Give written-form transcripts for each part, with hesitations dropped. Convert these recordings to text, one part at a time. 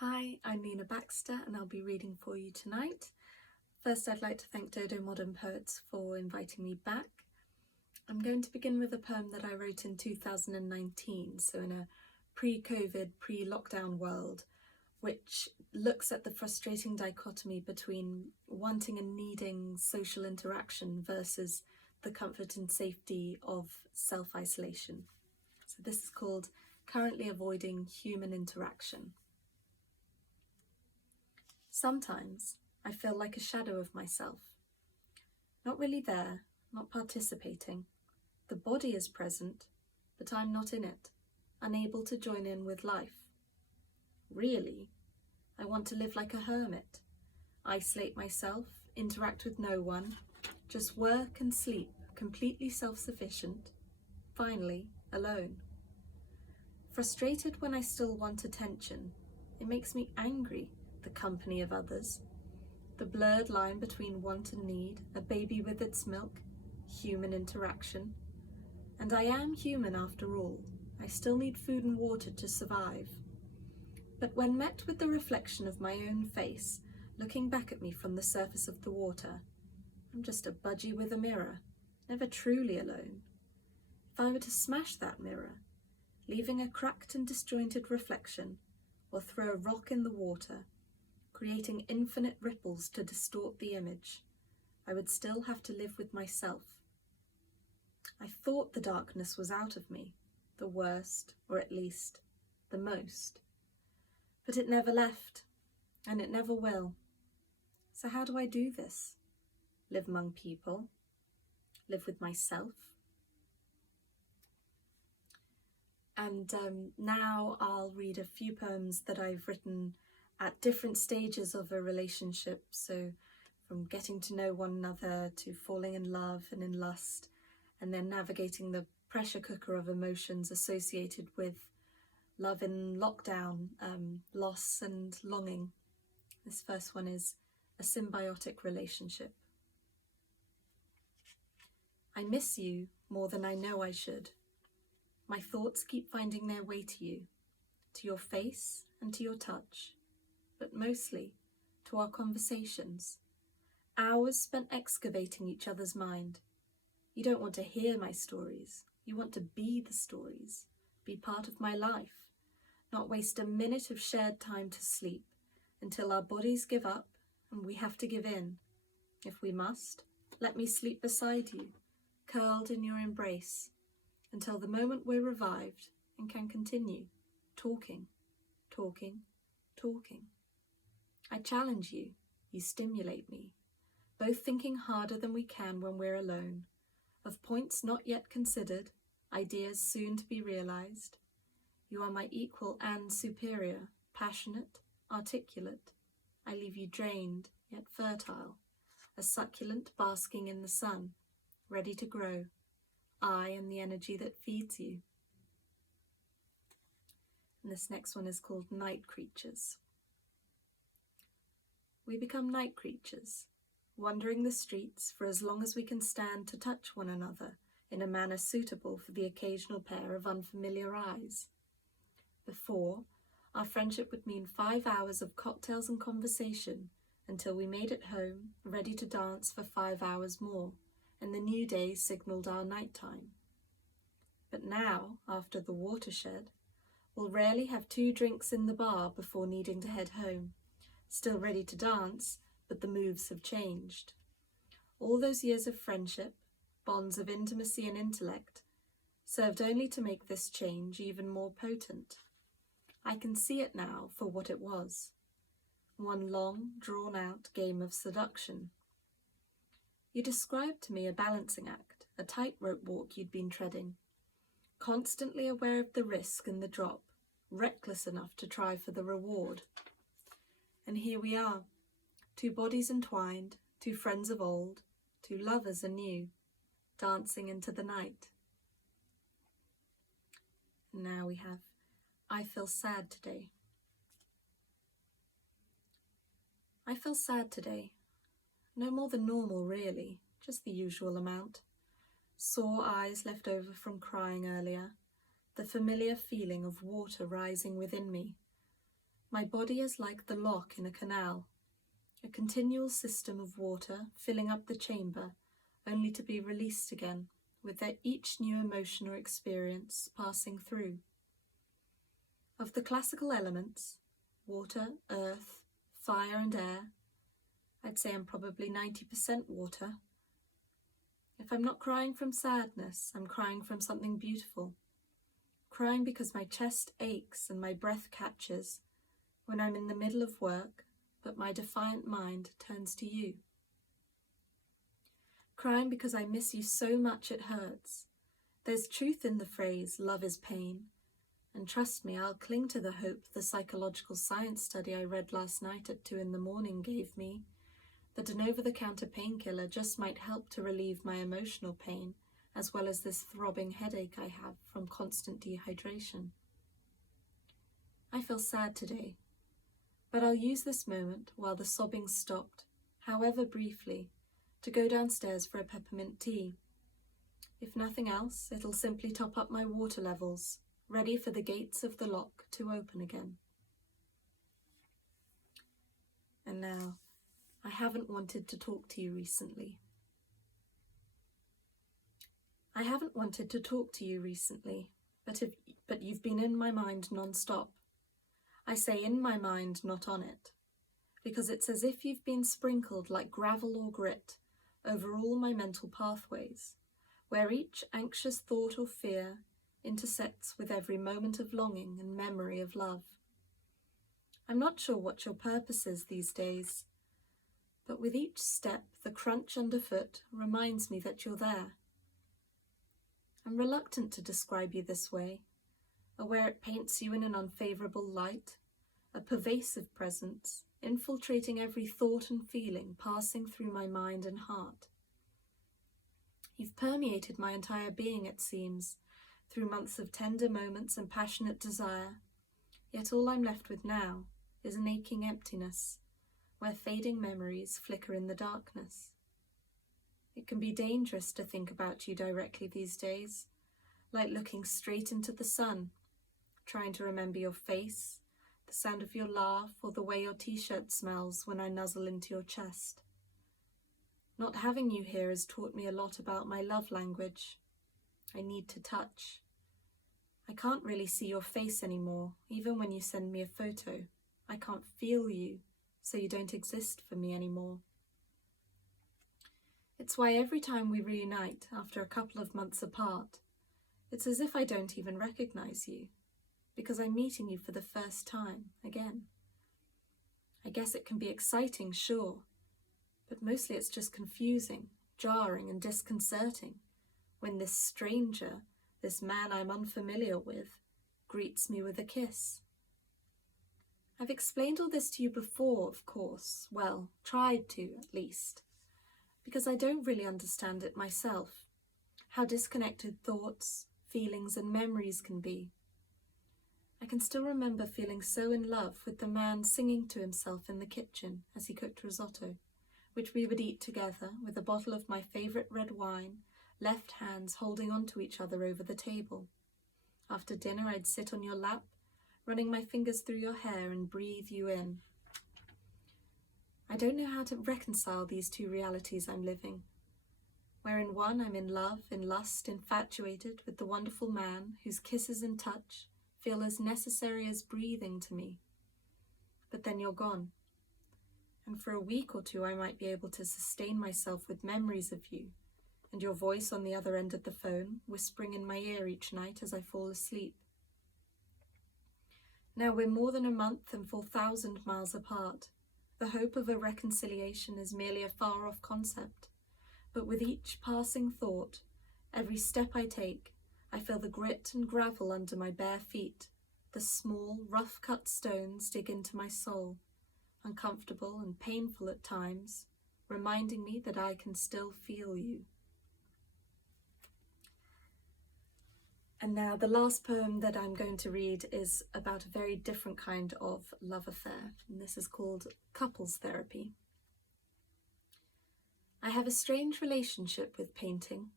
Hi, I'm Nina Baxter and I'll be reading for you tonight. First, I'd like to thank DODO Modern Poets for inviting me back. I'm going to begin with a poem that I wrote in 2019, so in a pre-COVID, pre-lockdown world, which looks at the frustrating dichotomy between wanting and needing social interaction versus the comfort and safety of self-isolation. So this is called Currently Avoiding Human Interaction. Sometimes I feel like a shadow of myself. Not really there, not participating. The body is present, but I'm not in it, unable to join in with life. Really, I want to live like a hermit, isolate myself, interact with no one, just work and sleep, completely self-sufficient, finally alone. Frustrated when I still want attention, it makes me angry, the company of others. The blurred line between want and need, a baby with its milk, human interaction. And I am human after all. I still need food and water to survive. But when met with the reflection of my own face, looking back at me from the surface of the water, I'm just a budgie with a mirror, never truly alone. If I were to smash that mirror, leaving a cracked and disjointed reflection, or throw a rock in the water, creating infinite ripples to distort the image, I would still have to live with myself. I thought the darkness was out of me, the worst, or at least, the most. But it never left, and it never will. So how do I do this? Live among people? Live with myself? And now I'll read a few poems that I've written at different stages of a relationship, so from getting to know one another to falling in love and in lust, and then navigating the pressure cooker of emotions associated with love in lockdown, loss and longing. This first one is a symbiotic relationship. I miss you more than I know I should. My thoughts keep finding their way to you, to your face and to your touch, but mostly to our conversations. Hours spent excavating each other's mind. You don't want to hear my stories. You want to be the stories, be part of my life, not waste a minute of shared time to sleep until our bodies give up and we have to give in. If we must, let me sleep beside you, curled in your embrace, until the moment we're revived and can continue talking, talking, talking. I challenge you, you stimulate me, both thinking harder than we can when we're alone, of points not yet considered, ideas soon to be realized. You are my equal and superior, passionate, articulate. I leave you drained, yet fertile, a succulent basking in the sun, ready to grow. I am the energy that feeds you. And this next one is called Night Creatures. We become night creatures, wandering the streets for as long as we can stand to touch one another in a manner suitable for the occasional pair of unfamiliar eyes. Before, our friendship would mean 5 hours of cocktails and conversation until we made it home, ready to dance for 5 hours more, and the new day signalled our nighttime. But now, after the watershed, we'll rarely have 2 drinks in the bar before needing to head home, still ready to dance, but the moves have changed. All those years of friendship, bonds of intimacy and intellect, served only to make this change even more potent. I can see it now for what it was, one long, drawn-out game of seduction. You described to me a balancing act, a tightrope walk you'd been treading, constantly aware of the risk and the drop, reckless enough to try for the reward. And here we are, 2 bodies entwined, 2 friends of old, 2 lovers anew, dancing into the night. And now we have I feel sad today. I feel sad today. No more than normal, really, just the usual amount. Sore eyes left over from crying earlier, the familiar feeling of water rising within me. my body is like the lock in a canal, a continual system of water filling up the chamber, only to be released again, with each new emotion or experience passing through. Of the classical elements, water, earth, fire and air, I'd say I'm probably 90% water. If I'm not crying from sadness, I'm crying from something beautiful. Crying because my chest aches and my breath catches when I'm in the middle of work, but my defiant mind turns to you. Crying because I miss you so much it hurts. There's truth in the phrase, love is pain. And trust me, I'll cling to the hope the psychological science study I read last night at 2 a.m. gave me, that an over-the-counter painkiller just might help to relieve my emotional pain, as well as this throbbing headache I have from constant dehydration. I feel sad today, but I'll use this moment, while the sobbing stopped, however briefly, to go downstairs for a peppermint tea. If nothing else, it'll simply top up my water levels, ready for the gates of the lock to open again. And now, I haven't wanted to talk to you recently. I haven't wanted to talk to you recently, but you've been in my mind non-stop. I say in my mind, not on it, because it's as if you've been sprinkled like gravel or grit over all my mental pathways, where each anxious thought or fear intersects with every moment of longing and memory of love. I'm not sure what your purpose is these days, but with each step, the crunch underfoot reminds me that you're there. I'm reluctant to describe you this way, aware it paints you in an unfavourable light, a pervasive presence, infiltrating every thought and feeling passing through my mind and heart. You've permeated my entire being, it seems, through months of tender moments and passionate desire, yet all I'm left with now is an aching emptiness, where fading memories flicker in the darkness. It can be dangerous to think about you directly these days, like looking straight into the sun, trying to remember your face, the sound of your laugh, or the way your t-shirt smells when I nuzzle into your chest. Not having you here has taught me a lot about my love language. I need to touch. I can't really see your face anymore, even when you send me a photo. I can't feel you, so you don't exist for me anymore. It's why every time we reunite after a couple of months apart, it's as if I don't even recognize you, because I'm meeting you for the first time again. I guess it can be exciting, sure, but mostly it's just confusing, jarring and disconcerting when this stranger, this man I'm unfamiliar with, greets me with a kiss. I've explained all this to you before, of course, well, tried to at least, because I don't really understand it myself, how disconnected thoughts, feelings and memories can be. I can still remember feeling so in love with the man singing to himself in the kitchen as he cooked risotto, which we would eat together with a bottle of my favourite red wine, left hands holding onto each other over the table. After dinner I'd sit on your lap, running my fingers through your hair and breathe you in. I don't know how to reconcile these two realities I'm living, where in one I'm in love, in lust, infatuated with the wonderful man whose kisses and touch feel as necessary as breathing to me. But then you're gone, and for a week or two I might be able to sustain myself with memories of you, and your voice on the other end of the phone, whispering in my ear each night as I fall asleep. Now we're more than a month and 4,000 miles apart. The hope of a reconciliation is merely a far-off concept, but with each passing thought, every step I take, I feel the grit and gravel under my bare feet, the small, rough-cut stones dig into my soul, uncomfortable and painful at times, reminding me that I can still feel you. And now the last poem that I'm going to read is about a very different kind of love affair, and this is called Couples Therapy. I have a strange relationship with painting.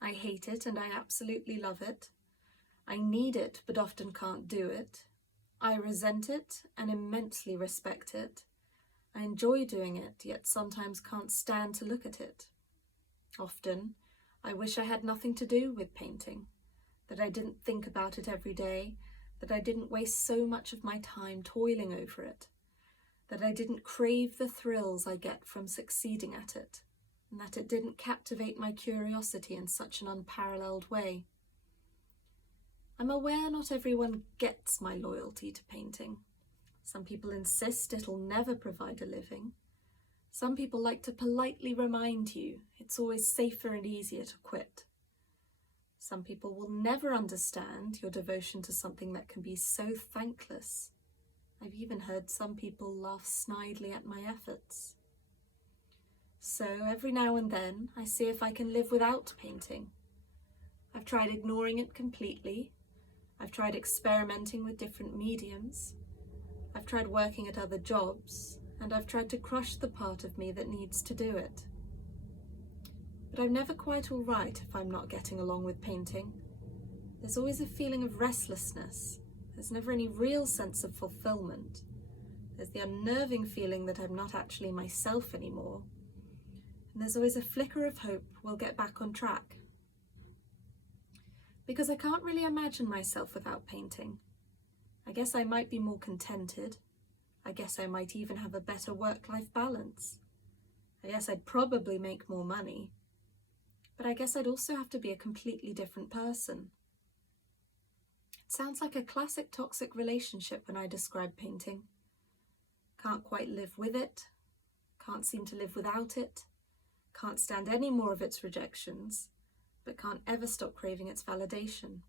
I hate it and I absolutely love it. I need it but often can't do it. I resent it and immensely respect it. I enjoy doing it, yet sometimes can't stand to look at it. Often, I wish I had nothing to do with painting, that I didn't think about it every day, that I didn't waste so much of my time toiling over it, that I didn't crave the thrills I get from succeeding at it, and that it didn't captivate my curiosity in such an unparalleled way. I'm aware not everyone gets my loyalty to painting. Some people insist it'll never provide a living. Some people like to politely remind you it's always safer and easier to quit. Some people will never understand your devotion to something that can be so thankless. I've even heard some people laugh snidely at my efforts. So every now and then I see if I can live without painting. I've tried ignoring it completely. I've tried experimenting with different mediums. I've tried working at other jobs, and I've tried to crush the part of me that needs to do it. But I'm never quite all right if I'm not getting along with painting. There's always a feeling of restlessness. There's never any real sense of fulfillment. There's the unnerving feeling that I'm not actually myself anymore. And there's always a flicker of hope we'll get back on track. Because I can't really imagine myself without painting. I guess I might be more contented. I guess I might even have a better work-life balance. I guess I'd probably make more money. But I guess I'd also have to be a completely different person. It sounds like a classic toxic relationship when I describe painting. Can't quite live with it. Can't seem to live without it. Can't stand any more of its rejections, but can't ever stop craving its validation.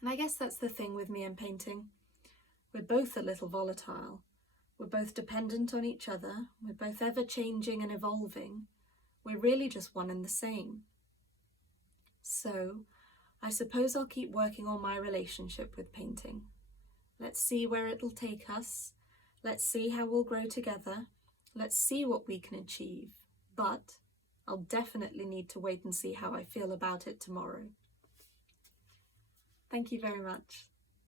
And I guess that's the thing with me and painting. We're both a little volatile. We're both dependent on each other. We're both ever changing and evolving. We're really just one and the same. So, I suppose I'll keep working on my relationship with painting. Let's see where it'll take us. Let's see how we'll grow together. Let's see what we can achieve. But I'll definitely need to wait and see how I feel about it tomorrow. Thank you very much.